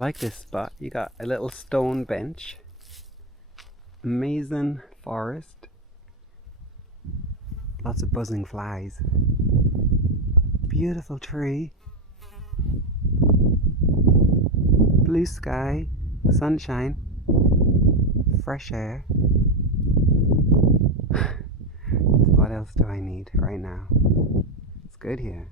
Like this spot, you got a little stone bench, amazing forest, lots of buzzing flies, beautiful tree, blue sky, sunshine, fresh air. What else do I need right now? It's good here.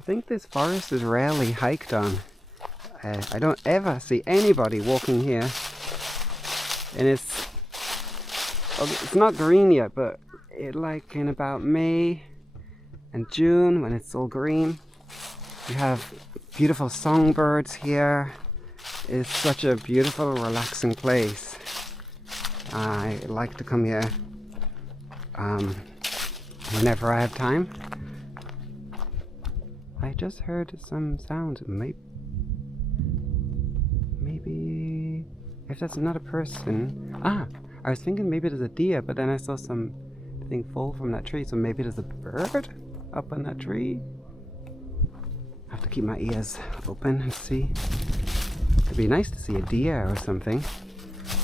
I think this forest is rarely hiked on. I don't ever see anybody walking here, and it's not green yet, but like in about May and June when it's all green, you have beautiful songbirds here. It's such a beautiful, relaxing place. I like to come here whenever I have time. I just heard some sound. Maybe if that's not a person. I was thinking maybe there's a deer, but then I saw something fall from that tree, so maybe there's a bird up on that tree. I have to keep my ears open and see. It'd be nice to see a deer or something.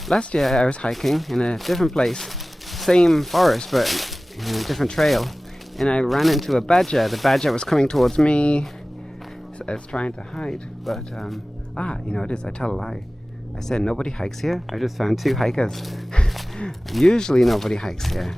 Last year I was hiking in a different place, same forest but in a different trail, and I ran into a badger. The badger was coming towards me, so I was trying to hide, but it is, I tell a lie. I said nobody hikes here. I just found 2 hikers. Usually nobody hikes here.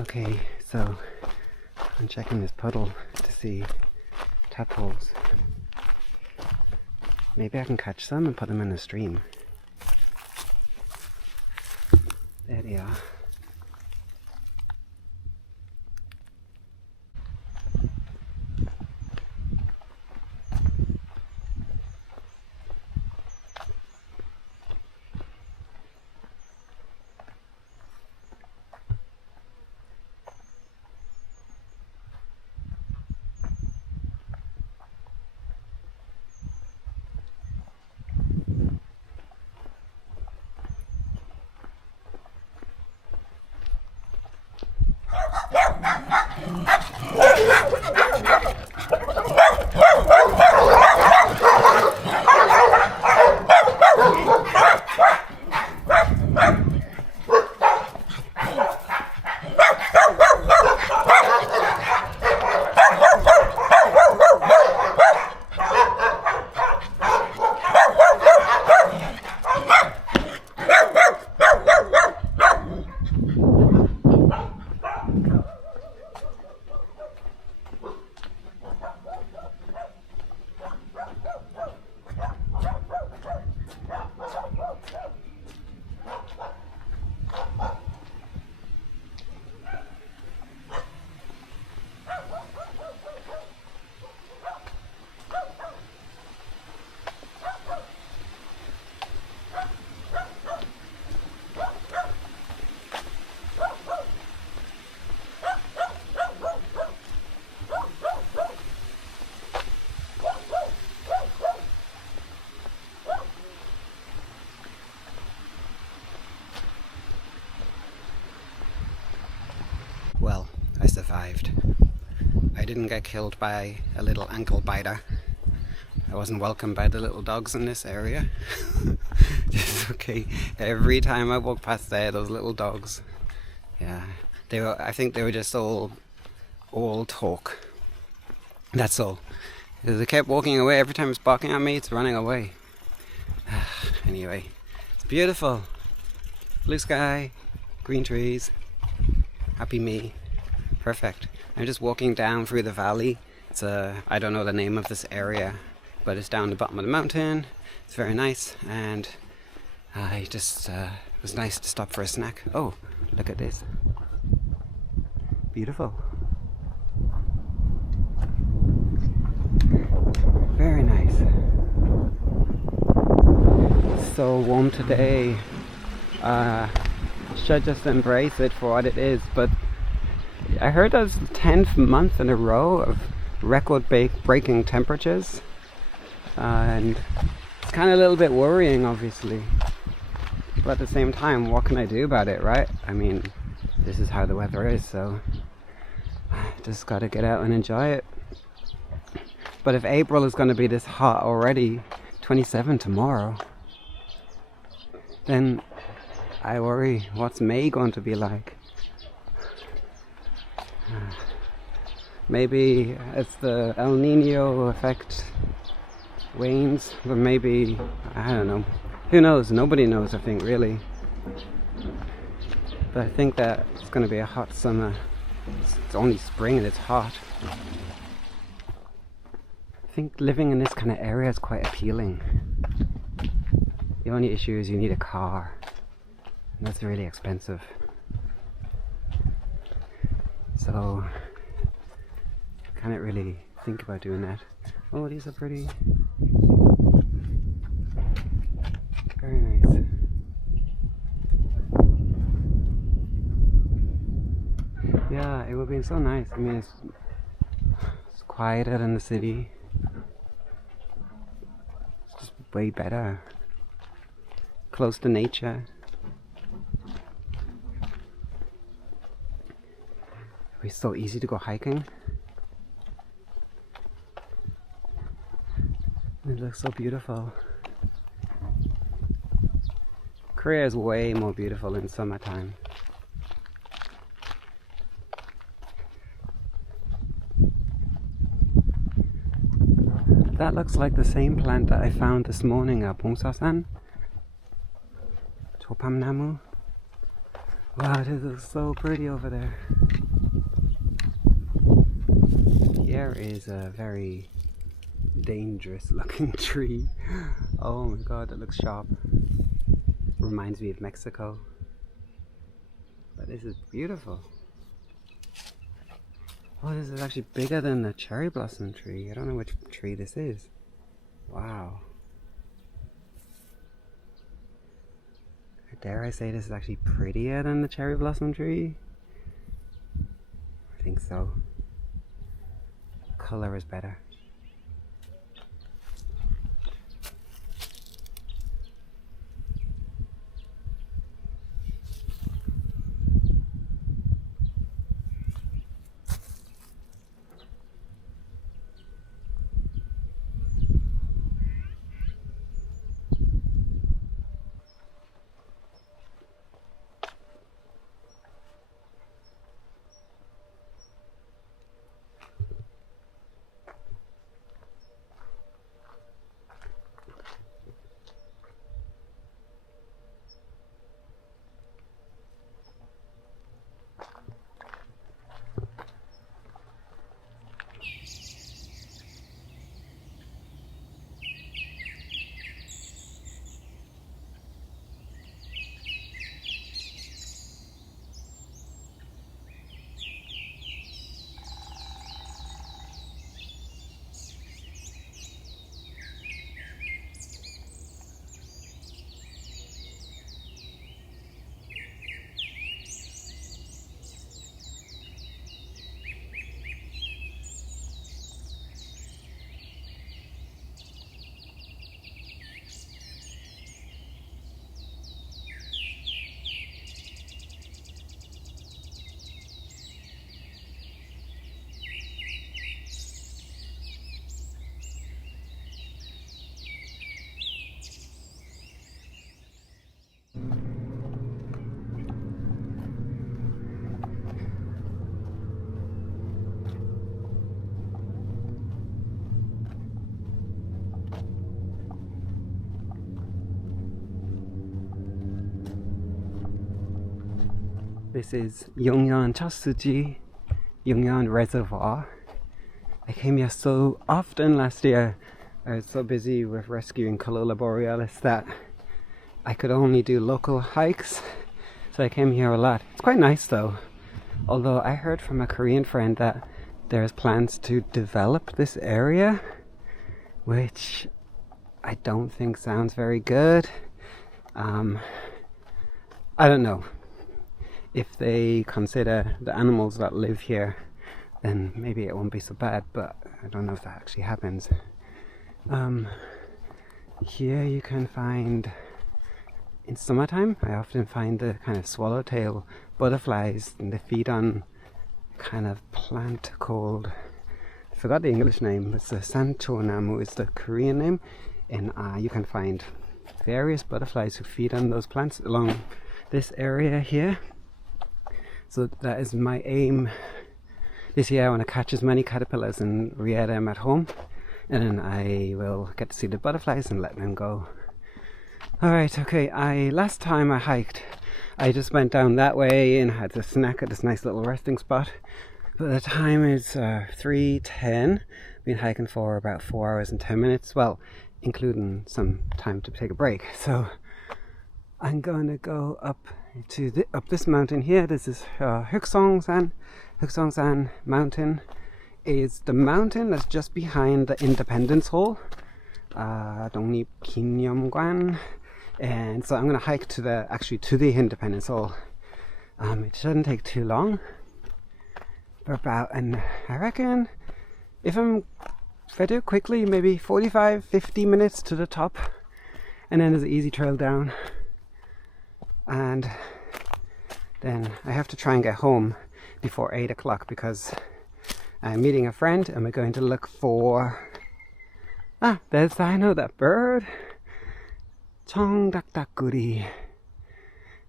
Okay, so I'm checking this puddle to see tadpoles. Maybe I can catch some and put them in the stream. There they are. well, I survived. I didn't get killed by a little ankle biter. I wasn't welcomed by the little dogs in this area. It's okay. Every time I walk past there, those little dogs, yeah, I think they were just all talk. That's all. They kept walking away. Every time it's barking at me, it's running away. Anyway, it's beautiful. Blue sky, green trees, happy me. Perfect. I'm just walking down through the valley. It's I don't know the name of this area, but it's down the bottom of the mountain. It's very nice, and I just it was nice to stop for a snack. Oh, look at this. Beautiful. Very nice. So warm today. Should just embrace it for what it is, but I heard that's the 10th month in a row of record-breaking temperatures, and it's kind of a little bit worrying, obviously, but at the same time, what can I do about it, right? I mean, this is how the weather is, so just gotta get out and enjoy it. But if April is going to be this hot already, 27 tomorrow, then I worry, what's May going to be like? Maybe it's the El Nino effect wanes, but maybe, I don't know. Who knows? Nobody knows, I think, really. But I think that it's going to be a hot summer. It's only spring and it's hot. I think living in this kind of area is quite appealing. The only issue is you need a car, and that's really expensive. So I can't really think about doing that. Oh, these are pretty. Very nice. Yeah, it would be so nice. I mean, it's quieter than the city. It's just way better. Close to nature. It's so easy to go hiking. It looks so beautiful. Korea is way more beautiful in summertime. That looks like the same plant that I found this morning at Bongsasan. Chopamnamu. Wow, this looks so pretty over there. Here is a very dangerous looking tree. Oh my god, that looks sharp. Reminds me of Mexico. But this is beautiful. Oh, this is actually bigger than the cherry blossom tree. I don't know which tree this is. Wow. Dare I say this is actually prettier than the cherry blossom tree? I think so. Color is better. This is Cheonan Cheonan Reservoir. I came here so often last year. I was so busy with rescuing Corolla borealis that I could only do local hikes, so I came here a lot. It's quite nice though, although I heard from a Korean friend that there's plans to develop this area, which I don't think sounds very good. I don't know. If they consider the animals that live here, then maybe it won't be so bad, but I don't know if that actually happens. Here you can find, in summertime, I often find the kind of swallowtail butterflies, and they feed on a kind of plant called, I forgot the English name, it's the Sanchonamu is the Korean name, and you can find various butterflies who feed on those plants along this area here. So that is my aim this year. I want to catch as many caterpillars and rear them at home, and then I will get to see the butterflies and let them go. Alright, okay, last time I hiked, I just went down that way and had a snack at this nice little resting spot. But the time is 3:10. Been hiking for about 4 hours and 10 minutes, well, including some time to take a break. So I'm going to go up to up this mountain here. This is Huksongsan. Huksongsan mountain is the mountain that's just behind the Independence Hall, Dongnip Kinyomgwan. And so I'm going to hike to the Independence Hall. It shouldn't take too long, for about, and I reckon if I do it quickly, maybe 45-50 minutes to the top, and then there's an easy trail down. And then I have to try and get home before 8 o'clock because I'm meeting a friend and we're going to look for, I know that bird, Chongdakdakguri,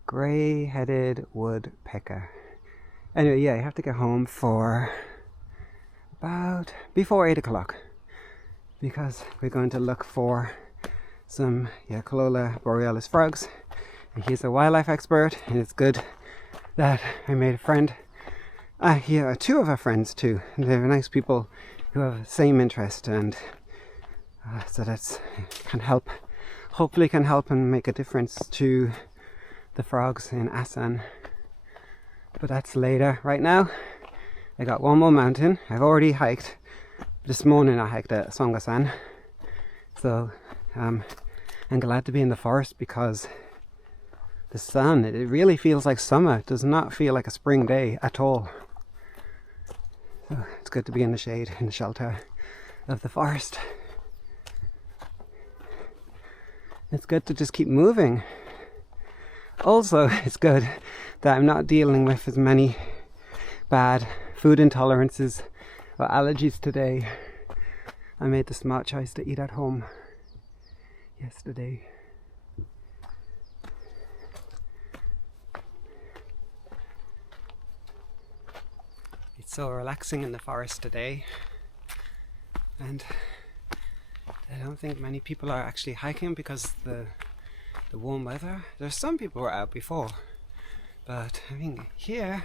gray-headed woodpecker. Anyway, yeah, I have to get home for about before 8 o'clock because we're going to look for some Corolla borealis frogs. And he's a wildlife expert, and it's good that I made a friend. Here are two of our friends too. They're nice people who have the same interest, and so that's hopefully can help and make a difference to the frogs in Asan. But that's later. Right now, I got one more mountain. I've already hiked. This morning I hiked at Songasan. So I'm glad to be in the forest because the sun, it really feels like summer. It does not feel like a spring day at all. So it's good to be in the shade, in the shelter of the forest. It's good to just keep moving. Also, it's good that I'm not dealing with as many bad food intolerances or allergies today. I made the smart choice to eat at home yesterday. It's so relaxing in the forest today, and I don't think many people are actually hiking because the warm weather. There's some people who were out before, but I mean here,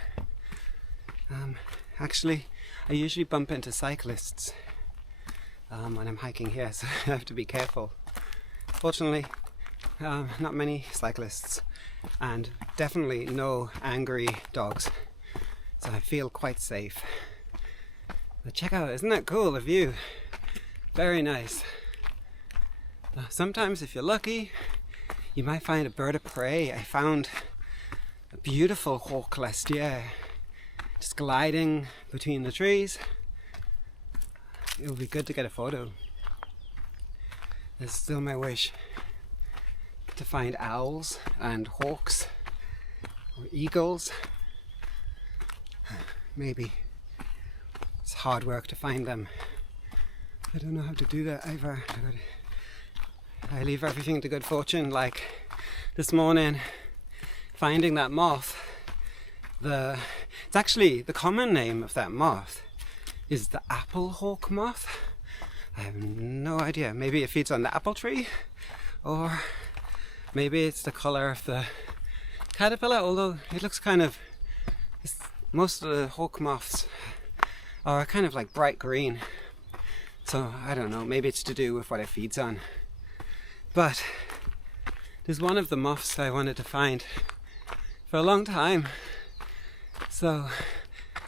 actually I usually bump into cyclists when I'm hiking here, so I have to be careful. Fortunately, not many cyclists, and definitely no angry dogs. So I feel quite safe. But check out, isn't that cool, the view? Very nice. Sometimes if you're lucky, you might find a bird of prey. I found a beautiful hawk last year, just gliding between the trees. It would be good to get a photo. It's still my wish to find owls and hawks or eagles. Maybe it's hard work to find them. I don't know how to do that either. I leave everything to good fortune, like this morning finding that moth. It's actually the common name of that moth is the apple hawk moth. I have no idea. Maybe it feeds on the apple tree, or maybe it's the color of the caterpillar, although it looks kind of most of the hawk moths are kind of like bright green. So I don't know, maybe it's to do with what it feeds on. But there's one of the moths I wanted to find for a long time. So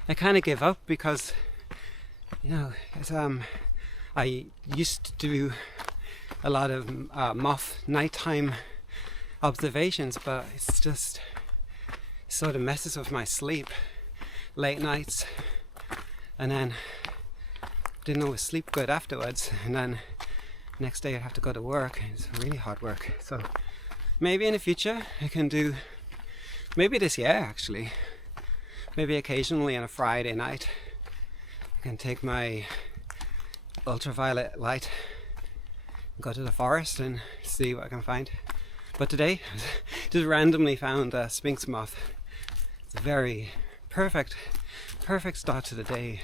I kind of gave up because, you know, I used to do a lot of moth nighttime observations, but it's just sort of messes with my sleep late nights, and then didn't always sleep good afterwards, and then next day I have to go to work. It's really hard work. So maybe in the future I can do, maybe this year actually, maybe occasionally on a Friday night I can take my ultraviolet light and go to the forest and see what I can find. But today just randomly found a sphinx moth. It's a very perfect start to the day.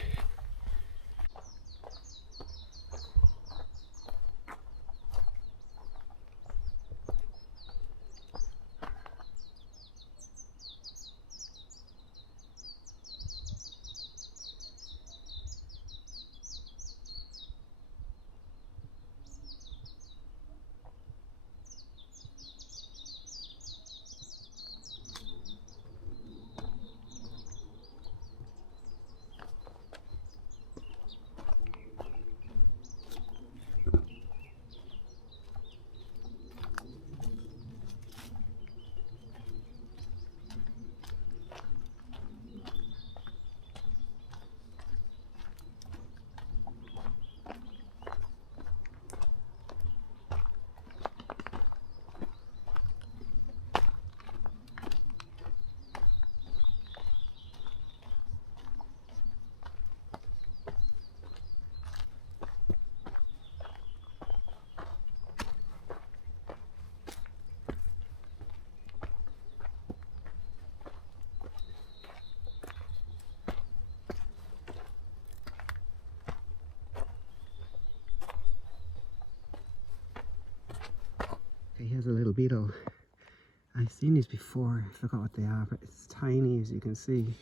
Here's a little beetle. I've seen these before, I forgot what they are, but it's tiny as you can see.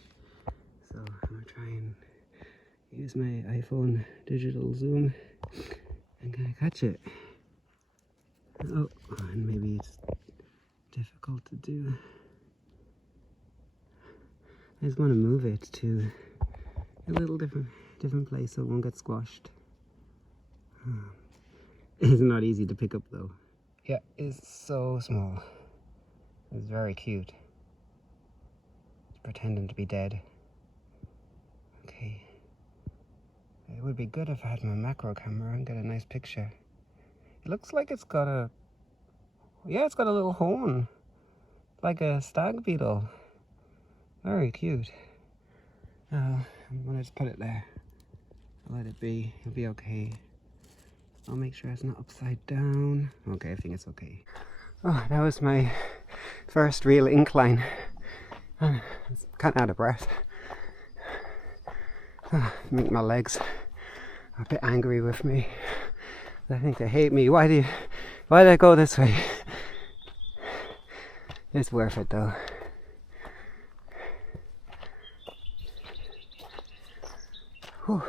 So I'm going to try and use my iPhone digital zoom and can I catch it? Oh, and maybe it's difficult to do. I just want to move it to a little different place so it won't get squashed. It's not easy to pick up though. Yeah, it's so small. It's very cute. It's pretending to be dead. Okay. It would be good if I had my macro camera and get a nice picture. It looks like it's got a... yeah, it's got a little horn. Like a stag beetle. Very cute. I'm gonna just put it there. I'll let it be. It'll be okay. I'll make sure it's not upside down. Okay, I think it's okay. Oh, that was my first real incline. I'm kind of out of breath. I think my legs are a bit angry with me. I think they hate me. Why did I go this way? It's worth it though. Whew.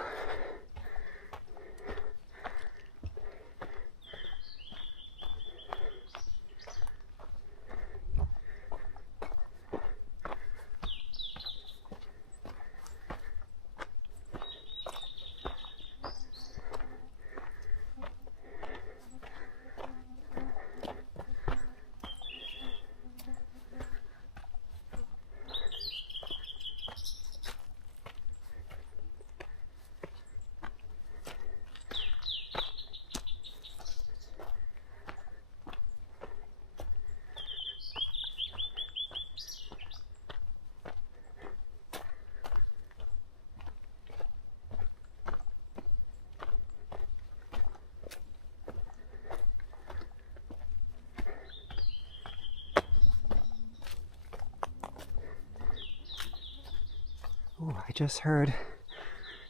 Oh, I just heard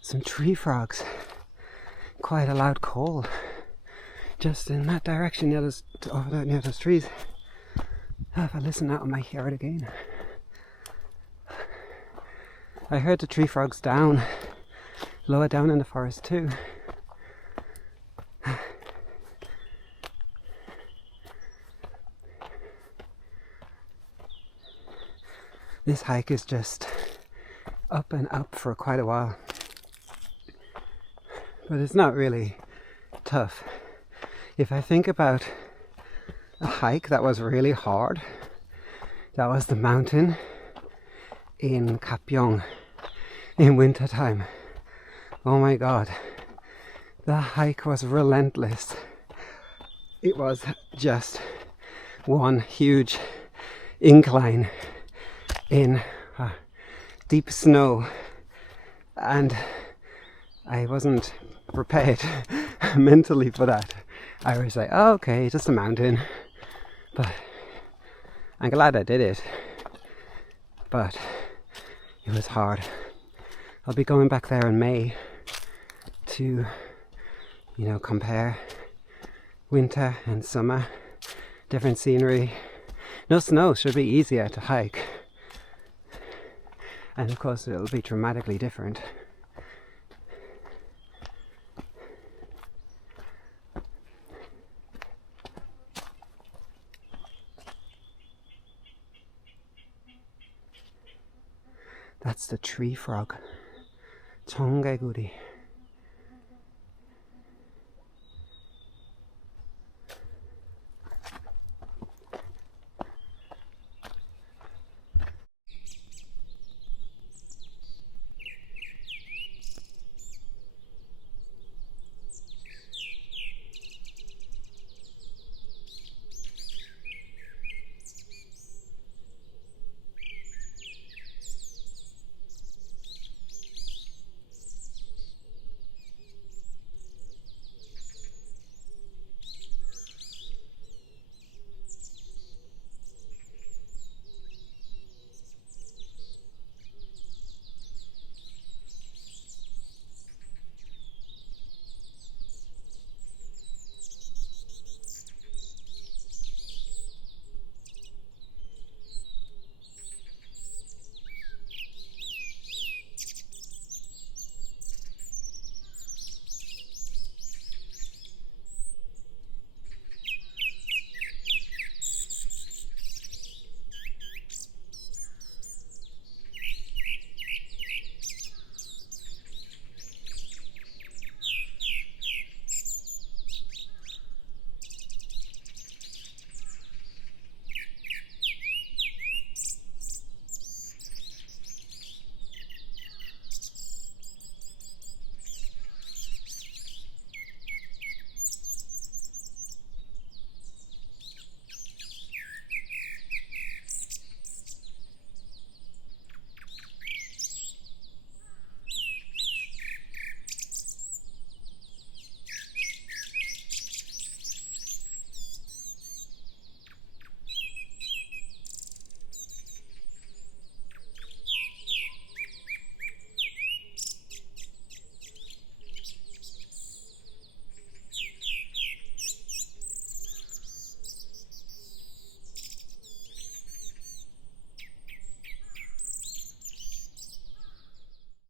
some tree frogs. Quite a loud call. Just in that direction near those, over there near those trees. If I listen out, I might hear it again. I heard the tree frogs down, lower down in the forest too. This hike is just up and up for quite a while, but it's not really tough. If I think about a hike that was really hard, that was the mountain in Kapyong in winter time. Oh my god, the hike was relentless. It was just one huge incline in deep snow, and I wasn't prepared mentally for that. I was like, oh, okay, just a mountain, but I'm glad I did it, but it was hard. I'll be going back there in May to, you know, compare winter and summer, different scenery. No snow, should be easier to hike, and of course it'll be dramatically different. That's the tree frog, Cheonan.